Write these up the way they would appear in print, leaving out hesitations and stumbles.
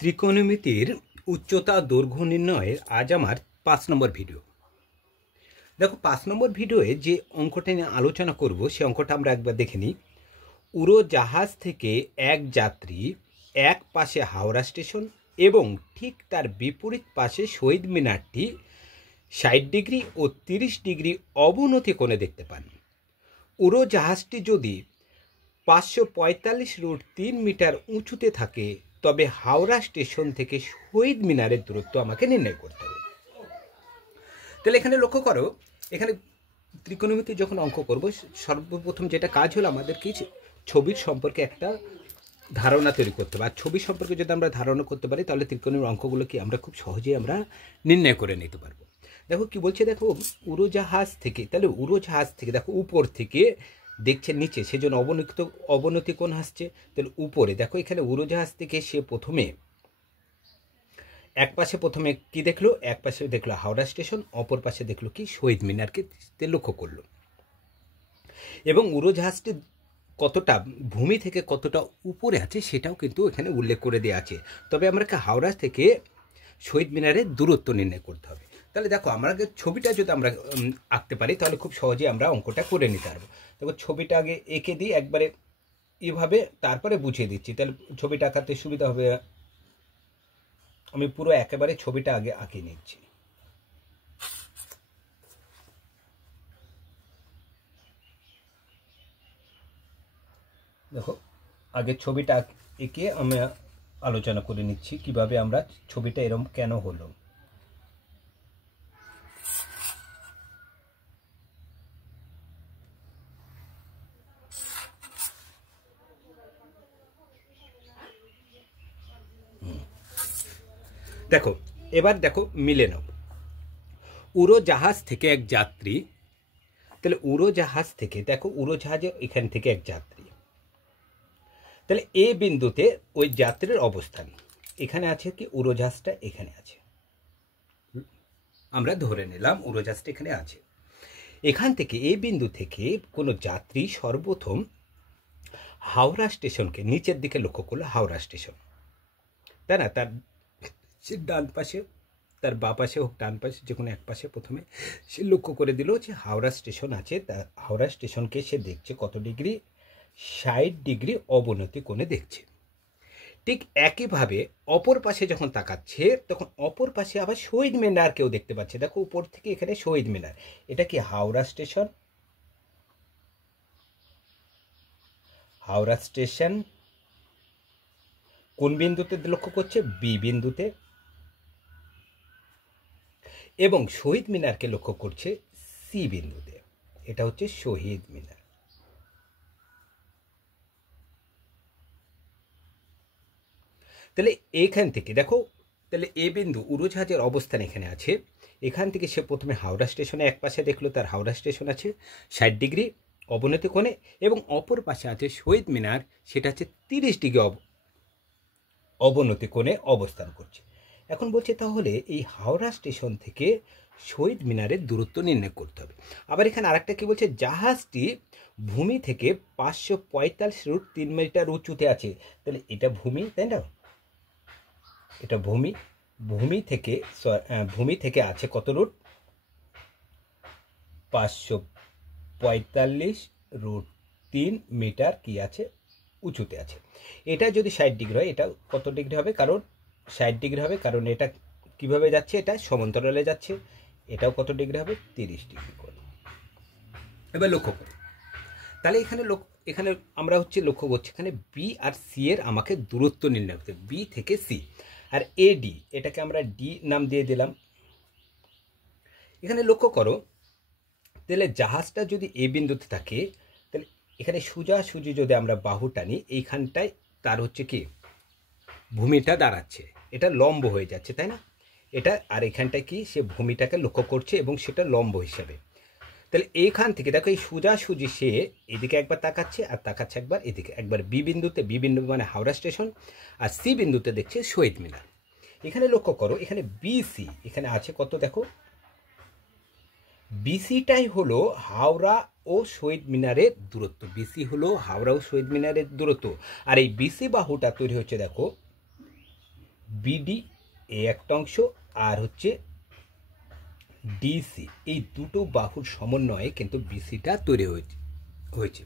ত্রিকোণমিতির উচ্চতা দৈর্ঘ্য নির্ণয়ের আজ আমার 5 নম্বর ভিডিও। দেখো 5 নম্বর ভিডিওয়ে যে অঙ্কটা নিয়ে আলোচনা করব সে অঙ্কটা আমরা একবার দেখে নিই। উড়োজাহাজ থেকে এক যাত্রী এক পাশে হাওড়া স্টেশন এবং ঠিক তার বিপরীত পাশে শহীদ মিনারটি 60 ডিগ্রি ও 30 ডিগ্রি অবনতি কোণে দেখতে পান। উড়োজাহাজটি যদি 545 রুট 3 মিটার উঁচুতে থাকে তবে হাওড়া স্টেশন থেকে শহীদ মিনারের দূরত্ব আমাকে নির্ণয় করতে হবে। তাহলে এখানে লক্ষ্য করো, এখানে ত্রিকোণমিতি যখন অঙ্ক করব সর্বপ্রথম যেটা কাজ হলো আমাদের কি ছবির সম্পর্কে একটা ধারণা তৈরি করতে হবে। আর ছবি সম্পর্কে যদি আমরা ধারণা করতে পারি তাহলে ত্রিকোণের অঙ্কগুলো কি আমরা খুব সহজেই আমরা নির্ণয় করে নিতে পারবো। দেখো কি বলছে, দেখো উড়োজাহাজ থেকে, তাহলে উড়োজাহাজ থেকে দেখো উপর থেকে দেখছে নিচে, সেজন্য অবনতি কোণ আসছে। তাহলে উপরে দেখো এখানে উড়োজাহাজ থেকে সে প্রথমে এক পাশে প্রথমে কি দেখলো, এক পাশে দেখলো হাওড়া স্টেশন, অপর পাশে দেখলো কি শহীদ মিনারকে লক্ষ্য করলো। এবং উড়োজাহাজটি কতটা ভূমি থেকে কতটা উপরে আছে সেটাও কিন্তু এখানে উল্লেখ করে দেওয়া আছে। তবে আমাকে হাওড়া থেকে শহীদ মিনারের দূরত্ব নির্ণয় করতে হবে। তাহলে দেখো আমরা ছবিটা যদি আমরা আঁকতে পারি তাহলে খুব সহজে আমরা অঙ্কটা করে নিতে পারবো। দেখো ছবিটা আগে এঁকে দিই একবারে এভাবে, তারপরে বুঝিয়ে দিচ্ছি, তাহলে ছবিটা আঁকাতে সুবিধা হবে। আমি পুরো একেবারে ছবিটা আগে আঁকে নিচ্ছি। দেখো আগে ছবিটা এঁকে আমি আলোচনা করে নিচ্ছি কিভাবে আমরা ছবিটা এরকম কেন হলো। দেখো এবার দেখো মিলে নাও। উড়োজাহাজ থেকে এক যাত্রী, তাহলে উড়োজাহাজ থেকে দেখো উড়োজাহাজে এখান থেকে এক যাত্রী, তাহলে এ বিন্দুতে ওই যাত্রীর অবস্থান এখানে আছে, কি উড়োজাহাজটা এখানে আছে, আমরা ধরে নিলাম উড়োজাহাজটা এখানে আছে। এখান থেকে এই বিন্দু থেকে কোনো যাত্রী সর্বপ্রথম হাওড়া স্টেশনকে নিচের দিকে লক্ষ্য করলো, হাওড়া স্টেশন, তাই না? তার ডান পাশে, তার বা পাশে হোক ডান পাশে যে কোনো এক পাশে প্রথমে সে লক্ষ্য করে দিল যে হাওড়া স্টেশন আছে। তা হাওড়া স্টেশনকে সে দেখছে কত ডিগ্রি, 60 ডিগ্রি অবনতি কোণে দেখছে। ঠিক একইভাবে অপর পাশে যখন তাকাচ্ছে তখন অপর পাশে আবার শহীদ মিনার কেউ দেখতে পাচ্ছে। দেখো উপর থেকে এখানে শহীদ মিনার, এটা কি হাওড়া স্টেশন, হাওড়া স্টেশন কোন বিন্দুতে লক্ষ্য করছে, বি বিন্দুতে, এবং শহীদ মিনারকে লক্ষ্য করছে সি বিন্দুতে, এটা হচ্ছে শহীদ মিনার। তাহলে এইখান থেকে দেখো, তাহলে এ বিন্দু উড়োজাহাজের অবস্থান এখানে আছে। এখান থেকে সে প্রথমে হাওড়া স্টেশনে এক পাশে দেখলো তার হাওড়া স্টেশন আছে 60 ডিগ্রি অবনতি কোণে, এবং অপর পাশে আছে শহীদ মিনার, সেটা হচ্ছে 30 ডিগ্রি অবনতি কোণে অবস্থান করছে। এখন বলছে তাহলে এই হাওড়া স্টেশন থেকে শহীদ মিনারের দূরত্ব নির্ণয় করতে হবে। আবার এখানে আরেকটা কি বলছে, জাহাজটি ভূমি থেকে 545 রুট 3 মিটার উঁচুতে আছে। তাহলে এটা ভূমি, তাই না? এটা ভূমি, ভূমি থেকে আছে কত রুট, 545 রুট 3 মিটার কি আছে, উঁচুতে আছে। এটা যদি 60 ডিগ্রি হয় এটা কত ডিগ্রি হবে, কারণ 60 ডিগ্রি হবে, কারণ এটা কিভাবে যাচ্ছে, এটা সমান্তরালে যাচ্ছে। এটাও কত ডিগ্রি হবে, 30 ডিগ্রি করে। এবার লক্ষ্য করো, তাহলে এখানে আমরা হচ্ছে লক্ষ্য করছি এখানে বি আর সি এর আমাকে দূরত্ব নির্ণয় করতে, বি থেকে সি। আর এডি, এটাকে আমরা ডি নাম দিয়ে দিলাম। এখানে লক্ষ্য করো, তাহলে জাহাজটা যদি এ বিন্দুতে থাকে তাহলে এখানে সোজাসুজি যদি আমরা বাহু টানি এইখানটায় তার হচ্ছে কি ভূমিটা দাঁড়াচ্ছে, এটা লম্ব হয়ে যাচ্ছে, তাই না? এটা আর এখানটায় কি সে ভূমিটাকে লক্ষ্য করছে এবং সেটা লম্ব হিসাবে। তাহলে এইখান থেকে দেখো এই সোজাসুজি সে এদিকে একবার তাকাচ্ছে আর তাকাচ্ছে একবার এদিকে, একবার বি বিন্দুতে, বি বিন্দু মানে হাওড়া স্টেশন, আর সি বিন্দুতে দেখছে শহীদ মিনার। এখানে লক্ষ্য করো এখানে বিসি এখানে আছে কত, দেখো বিসিটাই হলো হাওড়া ও শহীদ মিনারের দূরত্ব, বিসি হলো হাওড়া ও শহীদ মিনারের দূরত্ব। আর এই বিসি বাহুটা তৈরি হচ্ছে দেখো বিডি এই একটা অংশ আর হচ্ছে ডিসি, এই দুটো বাহুর সমন্বয়ে কিন্তু বিসিটা তৈরি হয়েছে।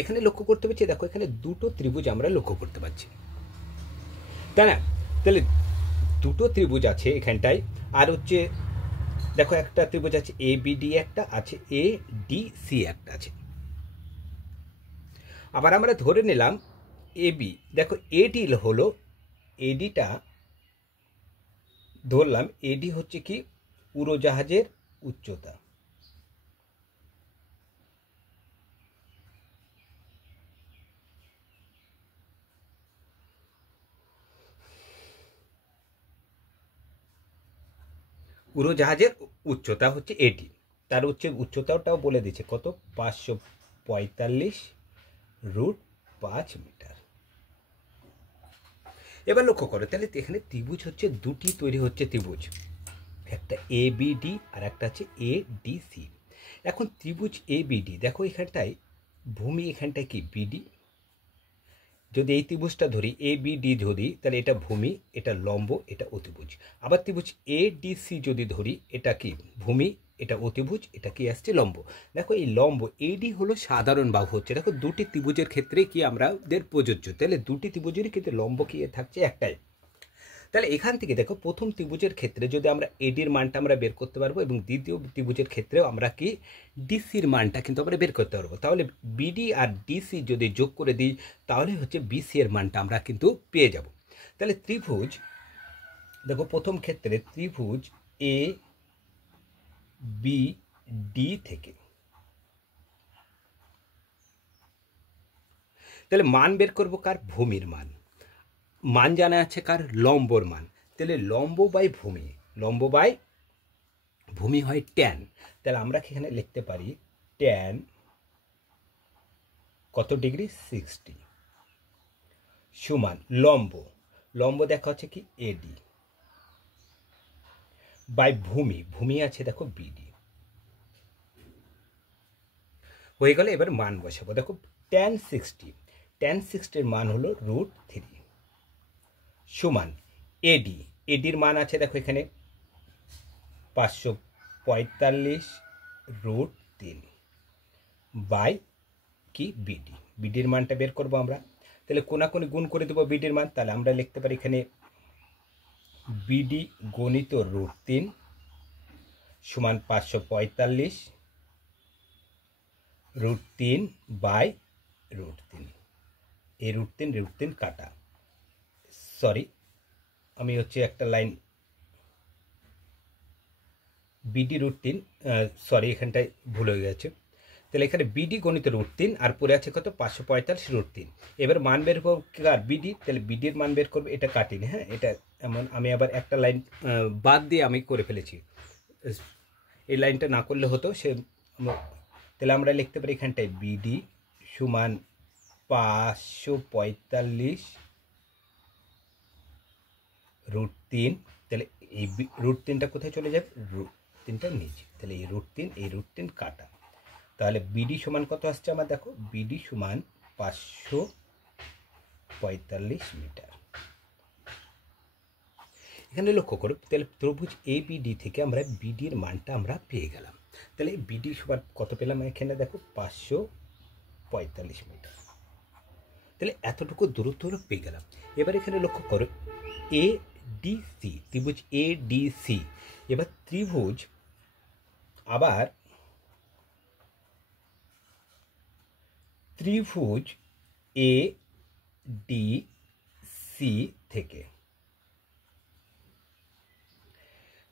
এখানে লক্ষ্য করতে পারছি, দেখো এখানে দুটো ত্রিভুজ আমরা লক্ষ্য করতে পারছি, তাই না? তাহলে দুটো ত্রিভুজ আছে এখানটায়, আর হচ্ছে দেখো একটা ত্রিভুজ আছে এ বিডি, একটা আছে এ ডি সি, একটা আছে। আবার আমরা ধরে নিলাম এ বি, দেখো এডি হলো, এডিটা ধরলাম, এডি হচ্ছে কি উড়োজাহাজের উচ্চতা। উড়োজাহাজের উচ্চতা হচ্ছে এডি, তার উচ্চতাটাও বলে দিচ্ছে কত, 545√5 মিটার। এবার লক্ষ্য করো, তাহলে এখানে ত্রিভুজ হচ্ছে দুটি তৈরি হচ্ছে ত্রিভুজ, একটা এ বিডি আর একটা হচ্ছে এ ডি সি। এখন ত্রিভুজ এ বিডি, দেখো এখানটায় ভূমি, এখানটায় কি বিডি, যদি এই ত্রিভুজটা ধরি এ বিডি ধরি, তাহলে এটা ভূমি, এটা লম্ব, এটা অতিভুজ। আবার ত্রিভুজ এ ডি সি যদি ধরি, এটা কি ভূমি, এটা অতিভুজ, এটা কি আসছে লম্ব। দেখো এই লম্ব এডি হলো সাধারণ বাহু হচ্ছে, দেখো দুটি ত্রিভুজের ক্ষেত্রে কি আমাদের প্রযোজ্য, তাহলে দুটি ত্রিভুজেরই কিন্তু লম্ব কি থাকছে একটাই। তাহলে এখান থেকে দেখো প্রথম ত্রিভুজের ক্ষেত্রে যদি আমরা এডির মানটা আমরা বের করতে পারবো, এবং দ্বিতীয় ত্রিভুজের ক্ষেত্রেও আমরা কি ডিসির মানটা কিন্তু আমরা বের করতে পারবো। তাহলে বিডি আর ডিসি যদি যোগ করে দিই, তাহলে হচ্ছে বিসি এর মানটা আমরা কিন্তু পেয়ে যাব। তাহলে ত্রিভুজ, দেখো প্রথম ক্ষেত্রে ত্রিভুজ এ বি ডি থেকে, তাহলে মান বের করবো কার, ভূমির মান। মান জানা আছে কার, লম্বর মান। তাহলে লম্ব বাই ভূমি, লম্ব বাই ভূমি হয় ট্যান। তাহলে আমরা এখানে লিখতে পারি ট্যান কত ডিগ্রি, 60, সমান লম্ব, লম্ব দেখা হচ্ছে কি এডি, বাই ভূমি, ভূমি আছে দেখো বিডি। হয়ে গেলে এবার মান বসাবো, দেখো ট্যান 60, ট্যান 60 এর মান হলো √3, সমান এডি, এডির মান আছে দেখো এখানে 545√3 বাই কি বিডি, বিডির মানটা বের করবো আমরা। তাহলে কোনাকুনি গুণ করে দেবো বিডির মান, তাহলে আমরা লিখতে পারি এখানে বিডি গণিত √3 সমান 545√3 বাই √3। এই √3 কাটা, সরি আমি হচ্ছে একটা লাইন বিডি √3, সরি এখানটায় ভুল হয়ে গেছে। তাহলে এখানে বিডি গণিত √3 আর পরে আছে কত, 545√3। এবার মান বের করবো আর বিডি, তাহলে বিডির মান বের করবো, এটা কাটিনি, হ্যাঁ এটা এমন আমি আবার একটা লাইন বাদ দিয়ে আমি করে ফেলেছি, এই লাইনটা না করলে হতো সে। তাহলে আমরা লিখতে পারি এখানটায় বিডি সমান 545√3, তাহলে এই √3টা কোথায় চলে যাবে, √3টা নিচে, তাহলে এই √3 কাটা, তাহলে বিডি সমান কত আসছে আমার, দেখো বিডি সমান 545 মিটার। এখানে লক্ষ্য করো, তাহলে ত্রিভুজ এ বিডি থেকে আমরা বিডির মানটা আমরা পেয়ে গেলাম। তাহলে বিডি সমান কত পেলাম, এখানে দেখো 545 মিটার। তাহলে এতটুকু দূরত্ব হলো পেয়ে গেলাম। এবার এখানে লক্ষ্য করো এ ডি সি, ত্রিভুজ এ ডি সি। এবার ত্রিভুজ আবার ত্রিভুজ এ ডি সি থেকে,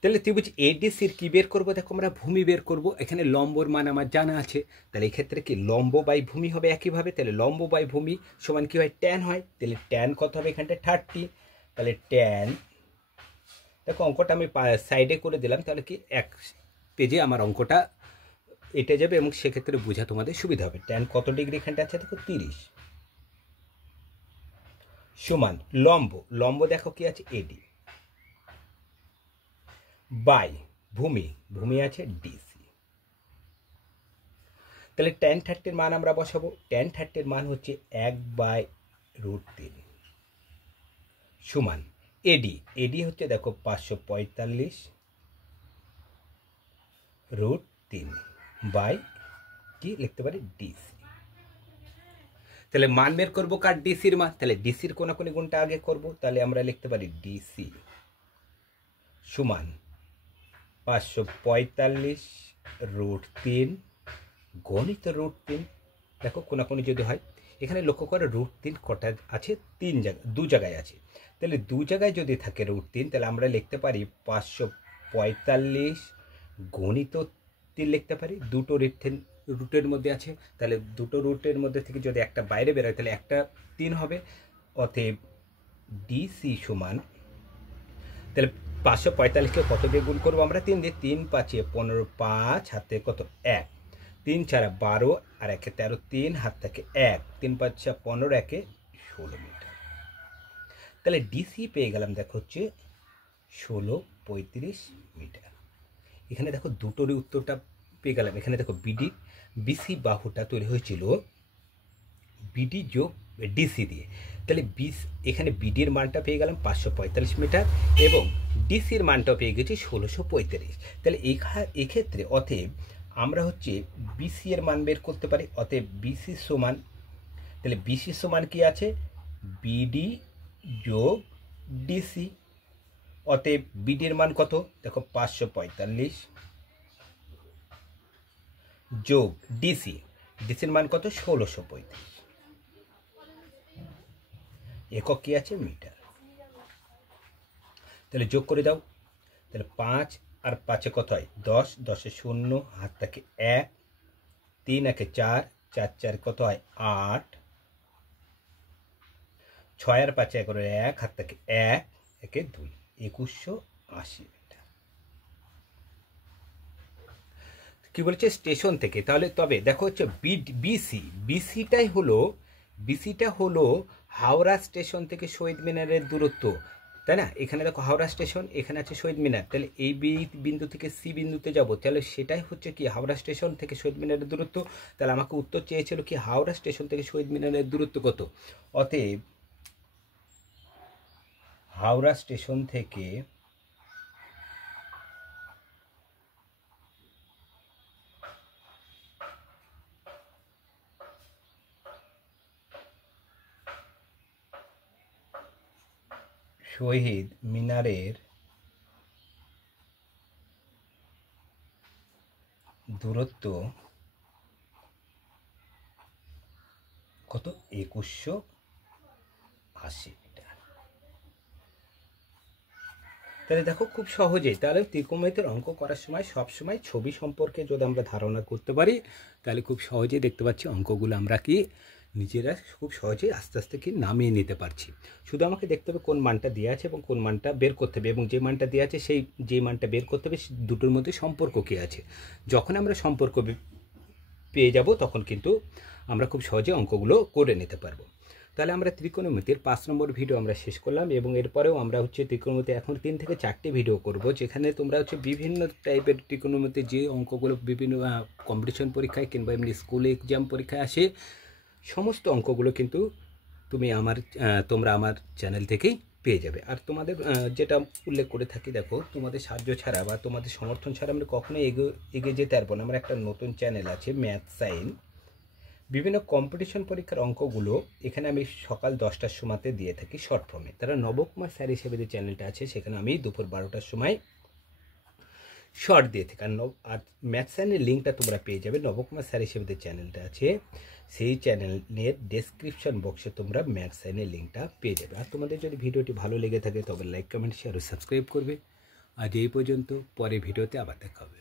তাহলে ত্রিভুজ এডিসির কি বের করবো, দেখো আমরা ভূমি বের করব। এখানে লম্বর মান আমার জানা আছে, তাহলে এই ক্ষেত্রে কি লম্ব বাই ভূমি হবে একইভাবে। তাহলে লম্ব বাই ভূমি সমান কি হয়, ট্যান হয়। তাহলে ট্যান কত হবে এখানটা 30, তাহলে ট্যান, দেখো অঙ্কটা আমি সাইডে করে দিলাম, তাহলে কি এক পেজে আমার অঙ্কটা এটে যাবে এবং সেক্ষেত্রে বোঝা তোমাদের সুবিধা হবে। ট্যান কত ডিগ্রি এখানটা আছে, দেখো 30, সমান লম্ব, লম্ব দেখো কি আছে এডি, বাই ভূমি, ভূমি আছে ডিসি। তাহলে ট্যান 30 মান আমরা বসাবো, ট্যান 30 মান হচ্ছে 1/√3 সমান এডি এডি হচ্ছে দেখো 545 √3 বাই কি লিখতে পারি ডিসি। তাহলে মান বের করবো কার ডিসির মান, তাহলে ডিসির কোনাকুনি গুণটা আগে করব, তাহলে আমরা লিখতে পারি ডিসি সমান 545 √3 গণিত √3। দেখো কোনাকুনি যদি হয়, এখানে লক্ষ্য করো √3 কটা আছে, দু জায়গায় আছে, তাহলে দু জায়গায় যদি থাকে √3 তাহলে আমরা লিখতে পারি 545 গণিত 3 লিখতে পারি। দুটো রুটের মধ্যে আছে, তাহলে দুটো রুটের মধ্যে থেকে যদি একটা বাইরে বেরোয় তাহলে একটা 3 হবে। অতএব ডিসি সমান, তাহলে 545কে কত দিয়ে গুণ করবো আমরা? 3 দিয়ে। 3 5 15, 5 হাতে কত 1, 3 4 12 আর 1 13, 3 হাত থেকে 1, 3 5 15, 1 16 মিটার। তাহলে ডিসি পেয়ে গেলাম দেখো হচ্ছে 1635 মিটার। এখানে দেখো দুটোরই উত্তরটা পেয়ে গেলাম। এখানে দেখো বিসি বাহুটা তৈরি হয়েছিল বিডি যোগ ডিসি দিয়ে, তাহলে এখানে বিডির মানটা পেয়ে গেলাম 545 মিটার এবং ডিসির মানটাও পেয়ে গেছি 1635। তাহলে এক্ষেত্রে অতএব আমরা হচ্ছে বিসি এর মান বের করতে পারি। অতএব বিসি সমান, তাহলে বিসি সমান কি আছে? বিডি যোগ ডিসি। অতএব বিডির মান কত? দেখো 545 যোগ ডিসির মান কত? 1635। একক কি আছে? মিটার। তাহলে যোগ করে দাও, তাহলে 5 আর 5 কত হয়? 10, 10 0 হাত থেকে 1, 3 1 4, 4 4 কত হয়? 8, 6 আর 5 11 1 হাত থেকে 1, 1 2, 2180 মিটার। কি বলেছে? স্টেশন থেকে। তাহলে তবে দেখো হচ্ছে বিসিটা হলো হাওড়া স্টেশন থেকে শহীদ মিনারের দূরত্ব, তাই না? এখানে দেখো হাওড়া স্টেশন, এখানে আছে শহীদ মিনার, তাহলে এই বিন্দু থেকে সি বিন্দুতে যাব, তাহলে সেটাই হচ্ছে কি হাওড়া স্টেশন থেকে শহীদ মিনারের দূরত্ব। তাহলে আমাকে উত্তর চেয়েছিল কি হাওড়া স্টেশন থেকে শহীদ মিনারের দূরত্ব কত। অতএব হাওড়া স্টেশন থেকে শহীদ মিনারের দূরত্ব কত? 2180 মিটার। তাহলে দেখো খুব সহজেই, তাহলে ত্রিকোণমিতির অঙ্ক করার সময় সবসময় ছবি সম্পর্কে যদি আমরা ধারণা করতে পারি তাহলে খুব সহজেই দেখতে পাচ্ছি অঙ্কগুলো আমরা কি নিজেরা খুব সহজেই আস্তে আস্তে কি নামিয়ে নিতে পারছি। শুধু আমাকে দেখতে হবে কোন মানটা দেওয়া আছে এবং কোন মানটা বের করতে হবে, এবং যে মানটা দেওয়া আছে যে মানটা বের করতে হবে দুটোর মধ্যে সম্পর্ক কী আছে। যখন আমরা সম্পর্ক পেয়ে যাব তখন কিন্তু আমরা খুব সহজে অঙ্কগুলো করে নিতে পারবো। তাহলে আমরা ত্রিকোণমিতির 5 নম্বর ভিডিও আমরা শেষ করলাম, এবং এরপরেও আমরা হচ্ছে ত্রিকোণমিতি এখন 3 থেকে 4টি ভিডিও করব, যেখানে তোমরা হচ্ছে বিভিন্ন টাইপের ত্রিকোণমিতি যে অঙ্কগুলো বিভিন্ন কম্পিটিশন পরীক্ষায় কিংবা এমনি স্কুল এক্সাম পরীক্ষায় আসে, সমস্ত অঙ্কগুলো কিন্তু তোমরা আমার চ্যানেল থেকেই পেয়ে যাবে। আর তোমাদের যেটা উল্লেখ করে থাকি, দেখো তোমাদের সাহায্য ছাড়া বা তোমাদের সমর্থন ছাড়া আমরা কখনোই এগিয়ে যেতে পারবো না। আমার একটা নতুন চ্যানেল আছে ম্যাথ সাইন, বিভিন্ন কম্পিটিশন পরীক্ষার অঙ্কগুলো এখানে আমি সকাল 10টার সময়তে দিয়ে থাকি শর্ট ফর্মে। তারা নবকুমার স্যার হিসেবে যে চ্যানেলটা আছে সেখানে আমি দুপুর 12টার সময় শর্ট দিয়ে থাকি। আর ম্যাথ সাইনের লিঙ্কটা তোমরা পেয়ে যাবে নবকুমার স্যার হিসেবে যে চ্যানেলটা আছে সেই চ্যানেলের ডেসক্রিপশন বক্সে তোমরা ম্যাথ সাইনের লিঙ্কটা পেয়ে যাবে। আর তোমাদের যদি ভিডিওটি ভালো লেগে থাকে তবে লাইক কমেন্ট শেয়ার ও সাবস্ক্রাইব করবে। আজ এই পর্যন্ত, পরে ভিডিওতে আবার দেখা হবে।